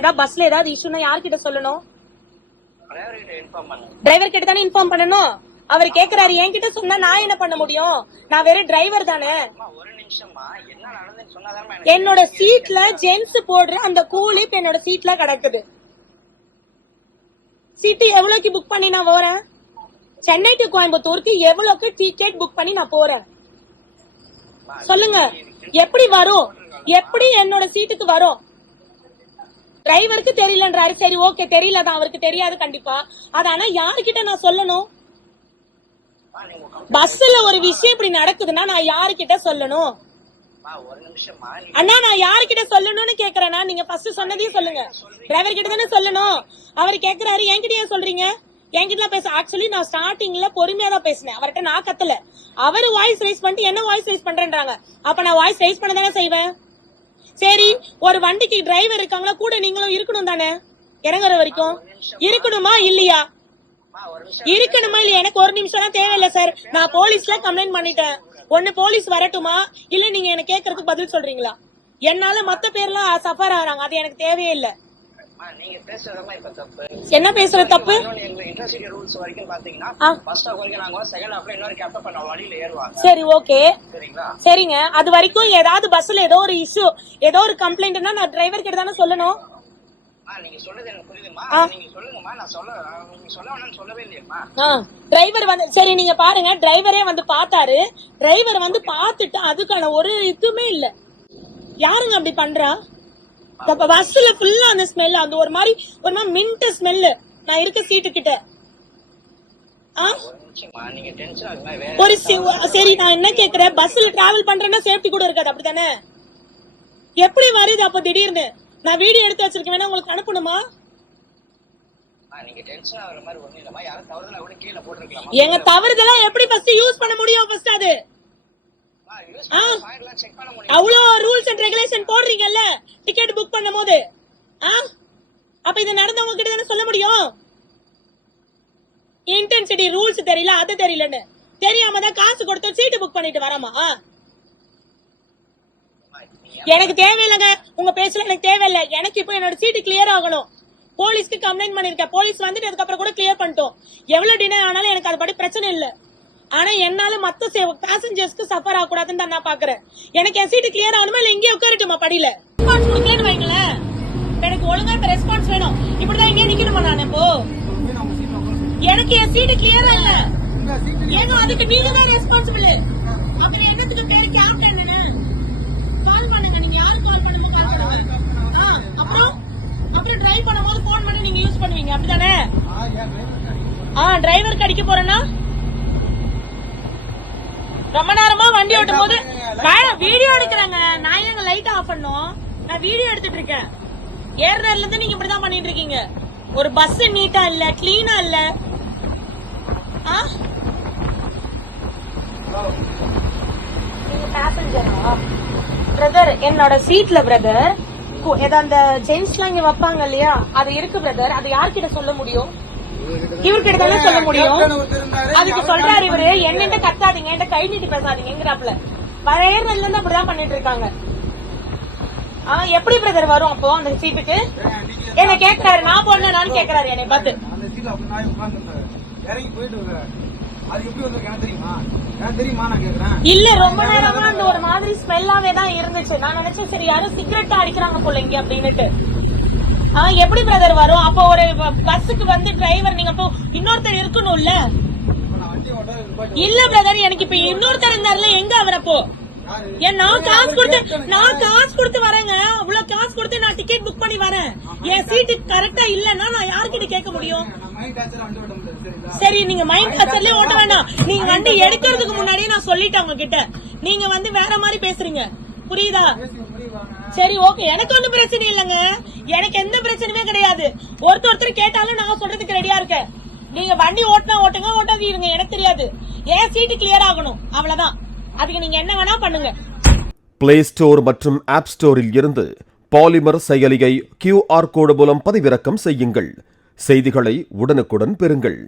ஏதாவது பஸ்ல ஏதாவது இஷ்யூனா யார்கிட்ட சொல்லணும்? டிரைவர் கிட்ட தானே இன்ஃபார்ம் பண்ணணும். அவர் கேக்குறாரு என்கிட்ட சொன்னா நான் என்ன பண்ண முடியும்? நான் வெறும் டிரைவர் தானே. என்னோட சீட்ல ஜென்ஸ் போடுற அந்த கூலி இப்ப என்னோட சீட்ல கிடக்குது. சீட்டு எவ்வளவுக்கு புக் பண்ணி நான் போறேன்? சென்னை டு கோயம்புத்தூருக்கு எவ்வளவுக்கு டிக்கெட் புக் பண்ணி நான் போறேன் சொல்லுங்க. எப்படி வரும்? எப்படி என்னோட சீட்டுக்கு வரும்? டிரைவருக்கு தெரியலன்றாரு. சரி ஓகே, தெரியலதான், அவருக்கு தெரியாது கண்டிப்பா. ஆனா யாருக்கிட்ட நான் சொல்லணும்? பஸ்ல ஒரு விஷயம் இப்படி நடக்குதுன்னா நான் யாருக்கிட்ட சொல்லணும்? அண்ணா நான் யாருக்கிட்ட சொல்லணும்னு கேக்குறேன்னா நீங்க ஃபர்ஸ்ட் சொன்னதையும் சொல்லுங்க. டிரைவர் கிட்ட தானே சொல்லணும். அவர் கேக்குறாரு என்கிட்ட ஏன் சொல்றீங்க? என்கிட்ட பேச ஆக்சுவலி நான் ஸ்டார்டிங்ல பொறுமையா தான் பேசினேன். அவர்கிட்ட நான் கத்தல. அவரு வாய்ஸ் ரைஸ் பண்ணிட்டு என்ன வாய்ஸ் ரைஸ் பண்றேன்றாங்க. அப்ப நான் வாய்ஸ் ரைஸ் பண்ண தானே செய்வேன். சரி, ஒரு வண்டிக்கு டிரைவர் இருக்காங்களா, கூட நீங்களும் இருக்கணும் தானே? இறங்குற வரைக்கும் இருக்கணுமா இல்லையா? இருக்கணுமா இல்லையா? எனக்கு ஒரு நிமிஷம் தான் தேவையில்ல சார். நான் போலீஸ்ல கம்ப்ளைண்ட் பண்ணிட்டேன். ஒண்ணு போலீஸ் வரட்டுமா, இல்ல நீங்க என்ன கேக்குறதுக்கு பதில் சொல்றீங்களா? என்னால மத்த பேர்லாம் சஃபர் ஆறாங்க. அது எனக்கு தேவையே இல்ல. என்ன பேசுற தப்பு? சரி ஓகே, சரிங்க. அது வரைக்கும் ஏதாவது பஸ்ல ஏதோ ஒரு இஷ்யூ, ஏதோ ஒரு கம்ப்ளைண்ட்னா நான் டிரைவர் கிட்ட தானே சொல்லணும். டிரைவர் வந்து சரி நீங்க பாருங்க, டிரைவரே வந்து பாத்தாரு. டிரைவர் வந்து பாத்துட்டு அதுக்கான ஒரு இதுவுமே இல்ல. யாருங்க அப்படி பண்றா? பஸ்ல ஃபுல்லா அந்த ஸ்மெல், அந்த ஒரு மாதிரி மின்ட் ஸ்மெல். நான் இருக்க சீட்டு கிட்ட ஒரு சரி நான் என்ன கேக்குறேன், பஸ்ல டிராவல் பண்றேன்னா சேஃப்டி கூட இருக்காது அப்படித்தானே? எப்படி வருது அப்ப திடீர்னு? நான் வீடியோ எடுத்து வச்சிருக்கேன், வேணா உங்களுக்கு அனுப்பணுமா? எங்க தவறுதலா எப்படி ஃபர்ஸ்ட் யூஸ் பண்ண முடியும்? ஃபர்ஸ்ட் அது அவ்வளவு ரூல்ஸ் அண்ட் ரெகுலேஷன் போடுறீங்கல்ல டிக்கெட் புக் பண்ணும் போது. அப்ப இது நடந்தவங்க கிட்ட தானே சொல்ல முடியும். இன்டென்சிட்டி ரூல்ஸ் தெரியல, அது தெரியலன்னு தெரியாம தான் காசு கொடுத்து சீட்டு புக் பண்ணிட்டு வரமா? எனக்கு தேவையில்லைங்க உங்க பேசல, எனக்கு தேவையில்லை. எனக்கு இப்போ என்னோட சீட்டு கிளியர் ஆகணும். போலீஸ்க்கு கம்ப்ளைண்ட் பண்ணிருக்கேன். போலீஸ் வந்துட்டு அதுக்கப்புறம் கூட கிளியர் பண்ணிட்டோம். எவ்வளவு டிலே ஆனாலும் எனக்கு அது படி பிரச்சனை இல்ல. ஆனா என்னால மத்த பேசஞ்சர்ஸ்க்கு சஃபர் ஆகக்கூடாதுன்னு தான் நான் பாக்குறேன். எனக்கு என் சீட்டு கிளியர் ஆகணுமா இல்ல இங்கே உட்காரட்டுமா படியில? ரெஸ்பான்ஸ் கொடுக்கலன்னு வைங்களேன், எனக்கு ஒழுங்கா இப்ப ரெஸ்பான்ஸ் வேணும். இப்படிதான் இங்கே நிக்கணுமா நான்? இப்போ எனக்கு என் சீட்டு கிளியரா இல்ல ஏங்க, அதுக்கு நீங்க தான் ரெஸ்பான்சிபிள். அப்புறம் என்னத்துக்கு பேரு கேப்டன்? கால் பண்ணுங்க, நீங்க யாரு கால் பண்ணுமோ கால் பண்ணுங்க. அப்புறம் டிரைவ் பண்ணும்போது போன் பண்ணி நீங்க யூஸ் பண்ணுவீங்க அப்படிதானே? டிரைவர் கடிக்க போறேன்னா ரொம்ப நேரமா வண்டி ஓட்டும் போது வீடியோ எடுக்கிறேங்க. நான் எங்க லைட் ஆஃப் பண்ணும், நான் வீடியோ எடுத்துட்டு இருக்கேன். ஏர்னர்ல இருந்து நீங்க இப்படிதான் பண்ணிட்டு இருக்கீங்க. ஒரு பஸ் நீட்டா இல்ல, கிளீனா இல்ல. நீங்க பேசஞ்சரா? பிரதர் என்னோட சீட்ல பிரதர் அந்த ஜென்ஸ் எல்லாம் இங்க வைப்பாங்க இல்லையா, அது இருக்கு பிரதர். அது யார்கிட்ட சொல்ல முடியும்? இவர்கிட்ட தானே சொல்ல முடியும். அதுக்கு சொல்றாரு இவரு, என்ன கத்தாதீங்க, என்கிட்ட கை நீட்டி பேசாதீங்கிறாப்ல. வரையறதுல இருந்து அப்படிதான் பண்ணிட்டு இருக்காங்க. எப்படி பிரதர் வரும் அப்போ அந்த சீட்டுக்கு? என்ன கேக்குறாரு, நான் போனேன்னு கேக்குறாரு என்னை பார்த்து. இல்ல ரொம்ப நேரமா அந்த ஒரு மாதிரி ஸ்மெல்லாவே தான் இருந்துச்சு. நான் நினைச்சேன் சரி யாரும் சிகரெட் அடிக்கிறாங்க போல இங்க அப்படின்னுட்டு. எப்படி பிரதர் வரும் அப்போ? ஒரு பஸ்ஸுக்கு வந்து டிரைவர் நீங்க இன்னொருத்தர் இருக்கணும்ல. இல்ல பிரதர், எனக்கு இப்ப இன்னொருத்தர் இருந்தாருல, எங்க அவர் அப்போ? நான் காசு கொடுத்து வரேங்க. அவ்வளவு காசு கொடுத்து நான் டிக்கெட் புக் பண்ணி வரேன். என் சீட்டு கரெக்டா இல்லன்னா நான் யாருக்கிட்ட கேட்க முடியும்? சரி நீங்க மைண்ட் டார்ச்சர்லயே ஓட்ட வேண்டாம். நீங்க வண்டி எடுக்கிறதுக்கு முன்னாடியே நான் சொல்லிட்டேன் உங்ககிட்ட. நீங்க வந்து வேற மாதிரி பேசுறீங்க, புரியுதா? சரி ஓகே, எனக்கு ஒன்னும் பிரச்சனை இல்லங்க. எனக்கு எந்த பிரச்சனையுமே கிடையாது. ஒருத்தர் கேட்டாலும் நான் சொல்றதுக்கு ரெடியா இருக்கேன். நீங்க வண்டி ஓட்டினா ஓட்டுங்க, ஓட்டாது இருங்க, எனக்கு தெரியாது. என் சீட்டு கிளியர் ஆகணும், அவ்வளவுதான். அதுக்கு நீங்க என்ன வேணா பண்ணுங்க. பிளே ஸ்டோர் மற்றும் ஆப் ஸ்டோரில் இருந்து பாலிமர் செயலியை QR கோடு மூலம் பதிவிறக்கம் செய்யுங்கள். செய்திகளை உடனுக்குடன் பெறுங்கள்.